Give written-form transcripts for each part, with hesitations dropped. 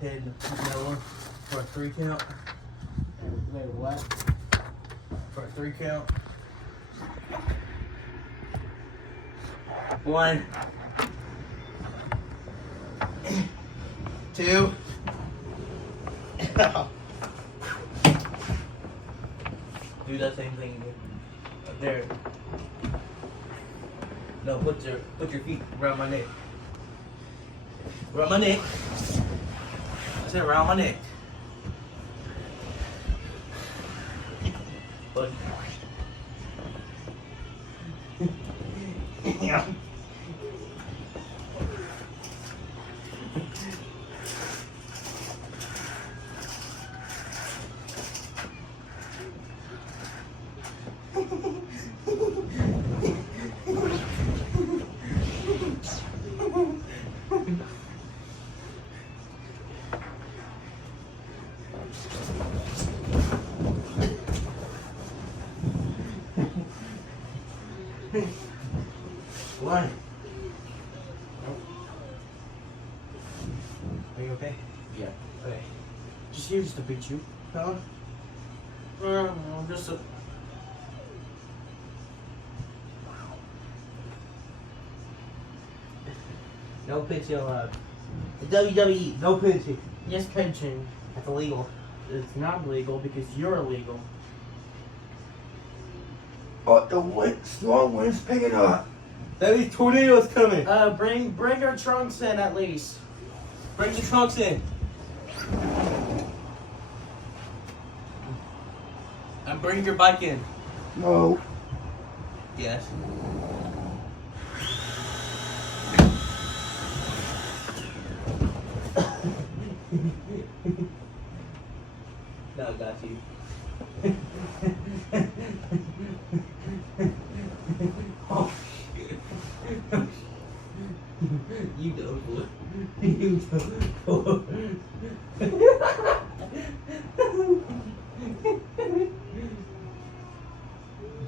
Pin Miller for a 3 count. Wait, what? For a 3 count. 1, 2. Do that same thing again. Up there. No, put your feet around my neck. Around my neck. I said around my neck. But yeah. Why? Are you okay? Yeah. Okay. Just here just to beat you. No, just a... No pinching allowed. The WWE, no pinching. Yes, pinching. That's illegal. It's not legal because you're illegal. Oh, the strong wind's picking up. That means tornadoes coming. Bring your trunks in at least. Bring the trunks in. And bring your bike in. No. Yes. No, I got you. Oh, shit. You know what? You know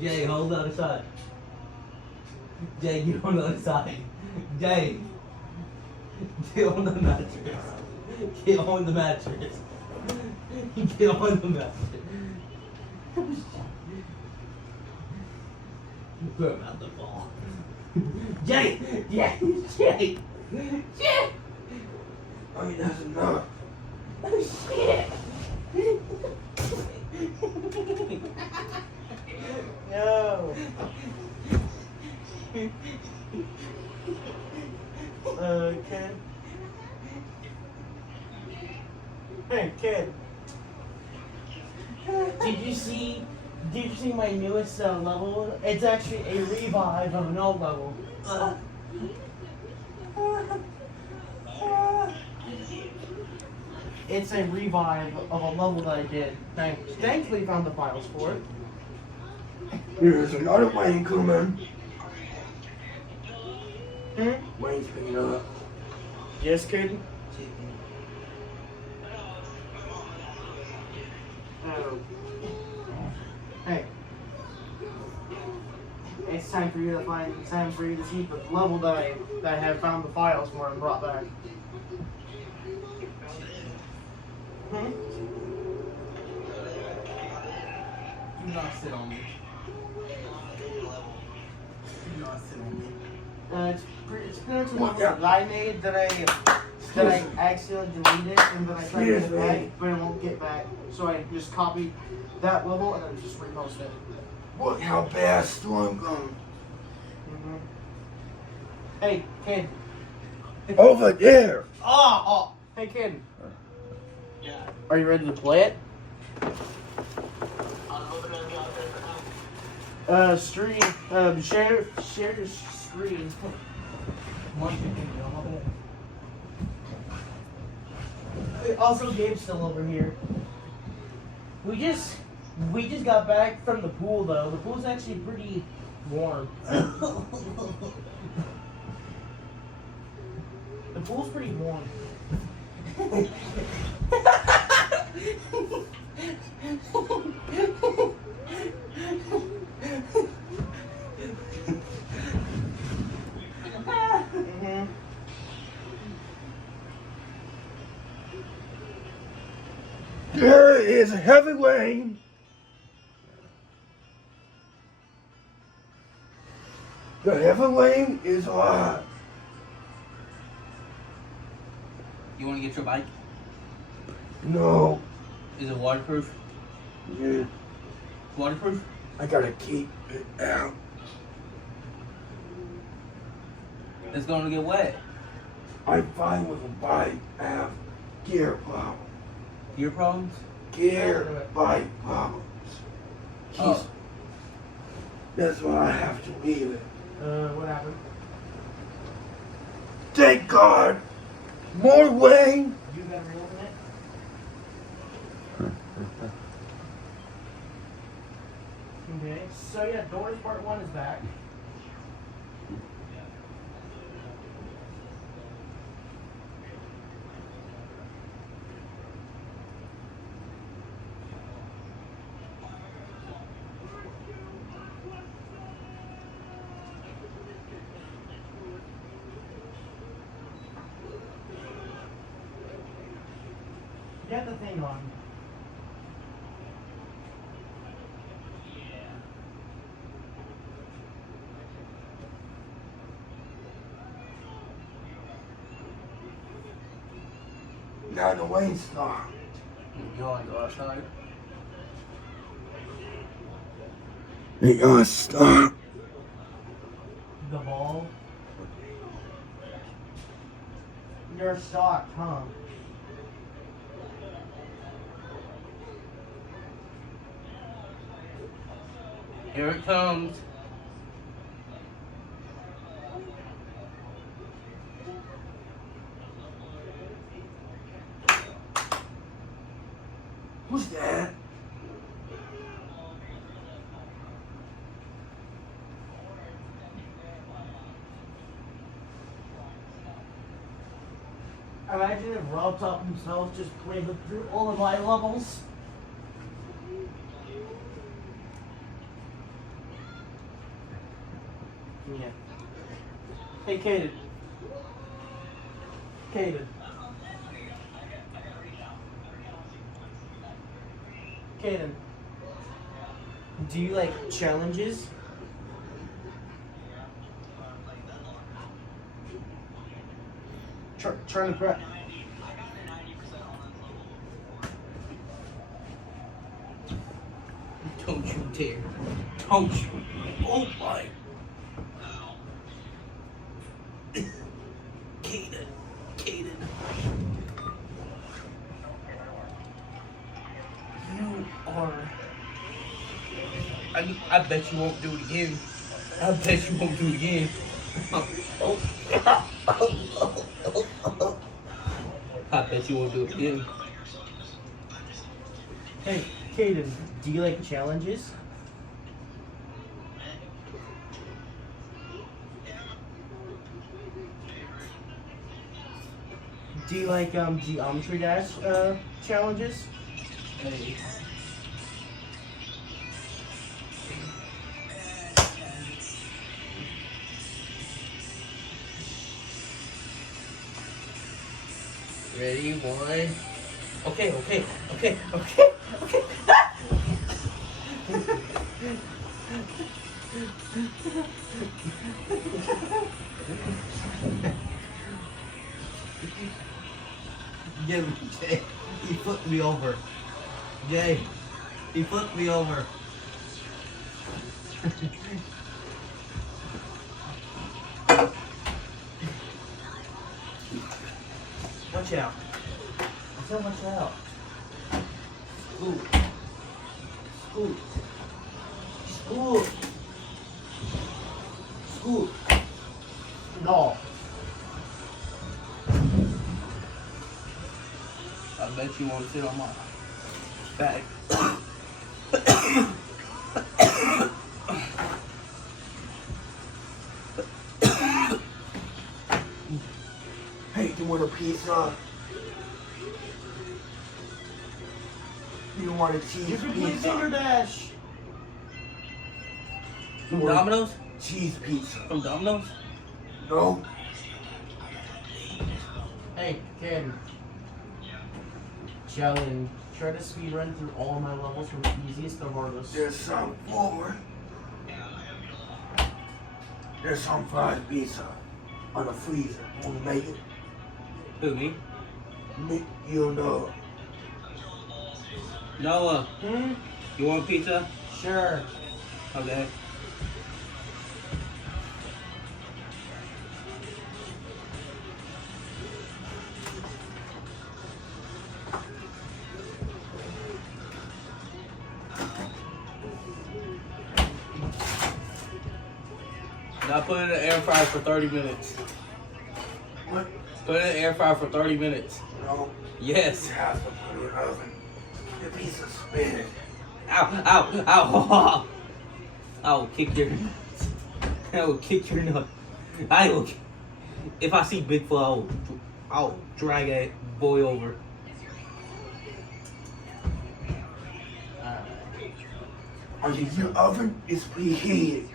Jay, hold the other side. Jay, get on the other side. Jay. Get on the mattress. Get on the mattress. Get on the mattress. We're about to fall. Jay! Jay! Jay! Jay! I mean, that's enough. Oh shit! No. Kid. Hey, kid. Did you see my newest level? It's actually a revive of an old level. It's a revive of a level that I did. Thankfully found the files for it. There's another Wayne coming. Hmm? Wayne's picking up. Yes, kid? Oh. Hey. It's time for you to find. It's time for you to see the level that I have found the files for and brought back. Hmm? Do not sit on me. Do not sit on me. It's pretty much a level that I made that I accidentally deleted and then I tried to get it back, but it won't get back. So I just copied that level and then just repost it. Look how bad storm going. Mm-hmm. Hey, kid. Over there. Oh! Hey, kid. Are you ready to play it? Stream. Share your screen. Also, Gabe's still over here. We just got back from the pool though. The pool's actually pretty warm. The pool's pretty warm. There is heavy rain. The heavy rain is hot. You want to get your bike? No. Is it waterproof? Yeah. Waterproof? I gotta keep it out. It's going to get wet. I'm fine with a bike. I have gear problems. Your problems? Gear bike problems. Oh. That's why I have to leave it. What happened? Thank God. More rain. You gotta reopen it? Okay, so yeah, Doors Part 1 is back. Get the thing on. Now the rain stopped. You want to go outside? It gonna stop. The ball. You're shocked, huh? Here it comes. Who's that? Imagine if Rob Top himself just played through all of my levels. Yeah. Hey, Kaden. Kaden. Kaden. Do you like challenges? Trying to prep. Don't you dare. Don't you. Oh my. Kaden. Kaden. You are. I bet you won't do it again. I bet you won't do it again. I bet you won't do it again. Hey, Kaden, do you like challenges? Do you like Geometry Dash challenges? Hey. Ready? One. Okay. Jay, he flipped me over. Jay, he flipped me over. Watch out. I said watch out. Scoot. Scoot. Scoot. Scoot. No. I bet you won't sit on my back. Hey, you want a pizza? You want a cheese You can play Finger pizza? Dash. From Domino's? Cheese pizza. From Domino's? No? Challenge. Try to speedrun through all my levels from easiest to hardest. There's some 4. There's some fried pizza on the freezer. Want to make it? Who, me? You know. Noah, you want pizza? Sure. Okay. Now put it in the air fryer for 30 minutes. What? Put it in the air fryer for 30 minutes. No. Yes. You have to put it in the oven. The pizza's spinning. Ow, ow, ow. I will kick your nuts. I will kick your nuts. I will. If I see Bigfoot, I'll drag that boy over. Are you your oven is preheated?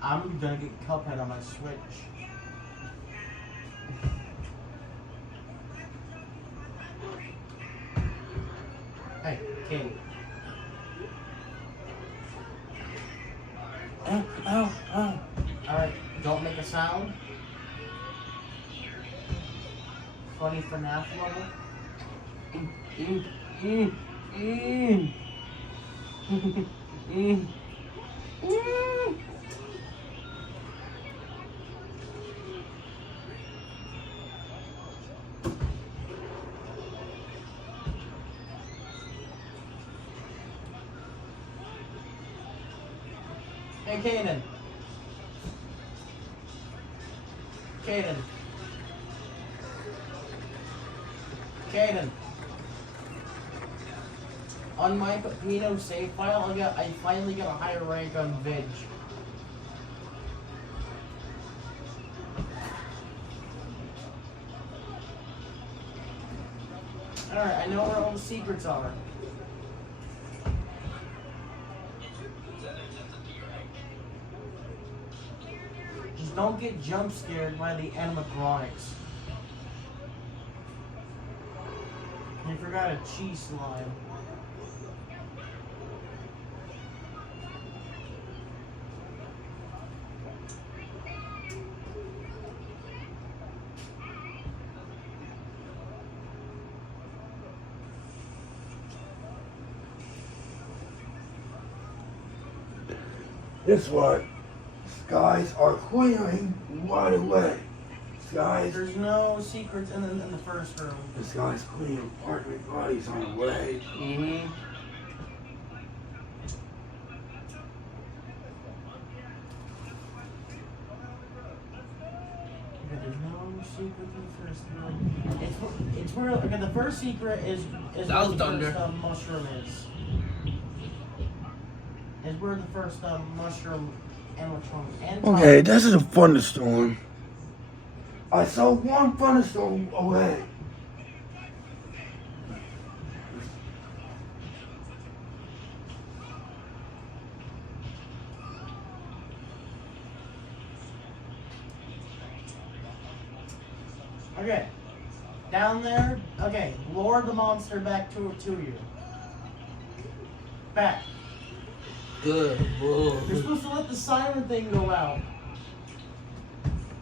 I'm gonna get Cuphead on my Switch. Hey, King. Ow, ow, ow. Alright, don't make a sound. Funny FNAF level. Mm, mm, mm. Mm. Mm. Hey, Kaden. Kaden. Kaden. On my Pino save file, I finally got a higher rank on Vig. Alright, I know where all the secrets are. Just don't get jump scared by the animatronics. You forgot a cheese slime. This one. Skies are clearing right away. Skies. There's no secrets in the first room. The sky's clearing. Apartment bodies on the way. Mm-hmm. Okay, there's no secret in the first room. It's where okay, the first secret is That where was the Thunder. first mushroom is. Is where the first mushroom animatronic. Okay, this is a thunderstorm. I saw one thunderstorm away. Okay. Down there. Okay. Lure the monster back to you. Back. Good. Whoa. You're supposed to let the siren thing go out.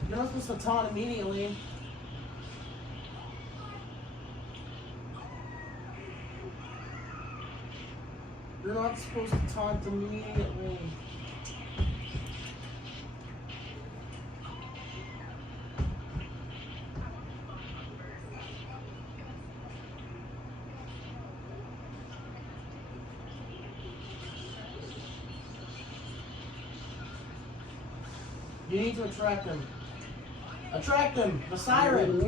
You're not supposed to taunt immediately. You're not supposed to taunt immediately. You need to attract him. Attract him! The siren!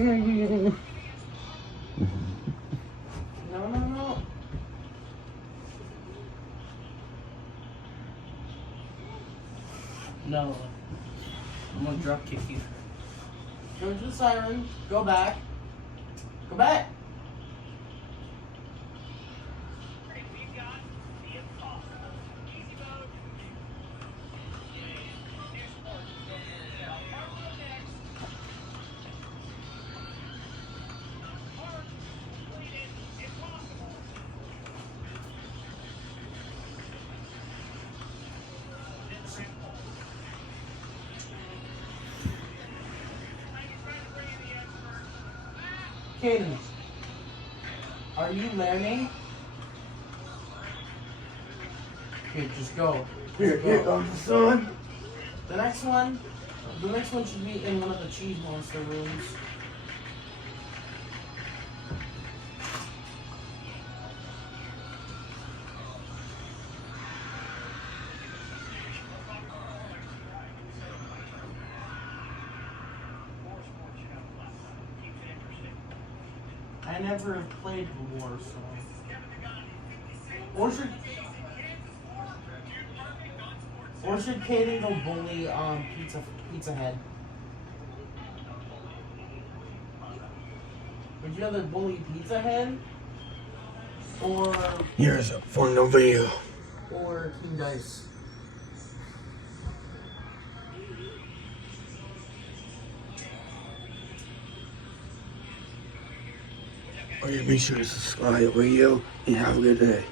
No. No. I'm gonna drop kick you. Go to the siren. Go back. Go back! Caden, are you learning? Okay, just go. Here comes the sun. The next one should be in one of the cheese monster rooms. I never have played before, so. Or should Kaden go bully Pizza Head? Would you rather bully Pizza Head or Here's a fun new video. King Dice? Okay, make sure to subscribe, radio, and have a good day.